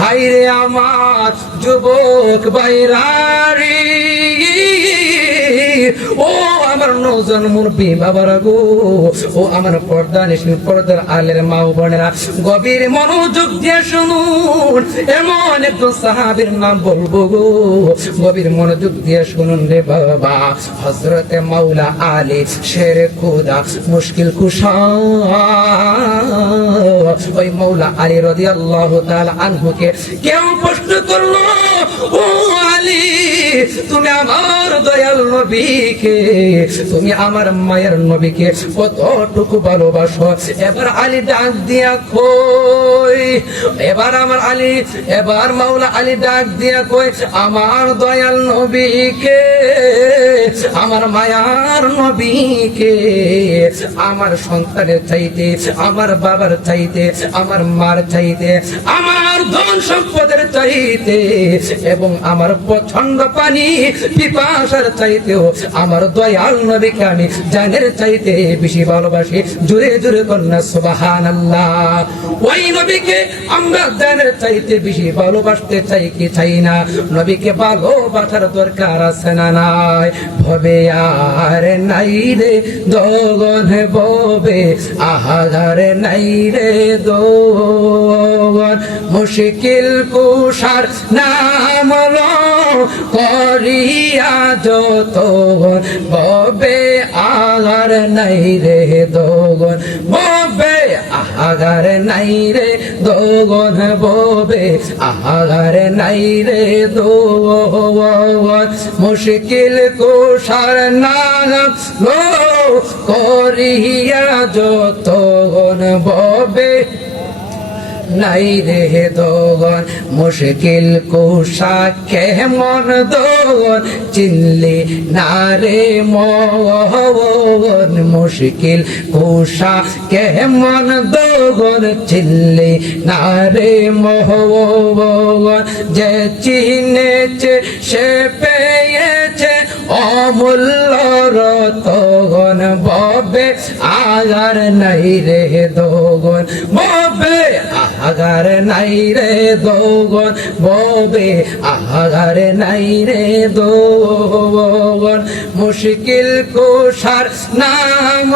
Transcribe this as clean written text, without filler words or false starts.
হাইরে আমার যুবক বাইরারি, ও আমার নৌজন মুরব্বী বাবারা গো, ও আমার পর্দা নিশিন পর্দার আলের মা ও বোনেরা, গভীর মনোযোগ দিয়ে শুনুন। এমন একজন সাহাবীর নাম বলবো গো, গভীর মনোযোগ দিয়ে শুনুন রে বাবা। হযরতে মাওলা আলী শেরে খুদা মুশকিল কুশা, ওই মাওলা আলী রাদিয়াল্লাহু তাআলা আনহুকে কেউ প্রশ্ন করলো, ও আলী তুমি আমার দয়াল নবীকে, তুমি আমার মায়ের নবীকে কতটুকু ভালোবাসো? এবার আলী ডাক দিয়া কই, এবার মাওলা আলী ডাক দিয়া কই, আমার দয়াল নবীকে, আমার মায়ার নবীকে আমার সন্তানের চাইতে, আমার বাবার চাইতে, আমার মার চাইতে, আমার ধন সম্পদের চাইতে এবং আমার পছন্দ পানি পিপাসার চাইতেও আমার দয়াল নবীকে আমি জানের চাইতে বেশি ভালোবাসি। জোরে জোরে কন্যা সুবহানাল্লাহ। ওই নবীকে আমরা জানের চাইতে বেশি ভালোবাসতে চাই কি চাই না? নবীকে ভালোবাসার দরকার আছে না নাই? ভবে আর নাই রে দোগন ববে, আহারে নাই রে দোগন, মুশকিল কুশার নাম করিয়া যত ববে, আহার নাই রে দোগন ববে, আহার নাই রে দোগন ববে, আহার নাই রে দোগন, মুশকিল কুশার নাম করিয়া যত ববে, নাই রে দোগন, মুশকিল কুশা কেমন দোগন চিনলি না রে মন, মুশকিল কুশা কেমন দোগন চিনলি না রে মোহন, যে চিনেছে সে পেয়েছে অমূল্য রতন ববে, আগার নাই রে দোগন ববে, আগার নাই রে দোগন ববে, আগার নাই রে দোগন, মুশকিল কুশার নাম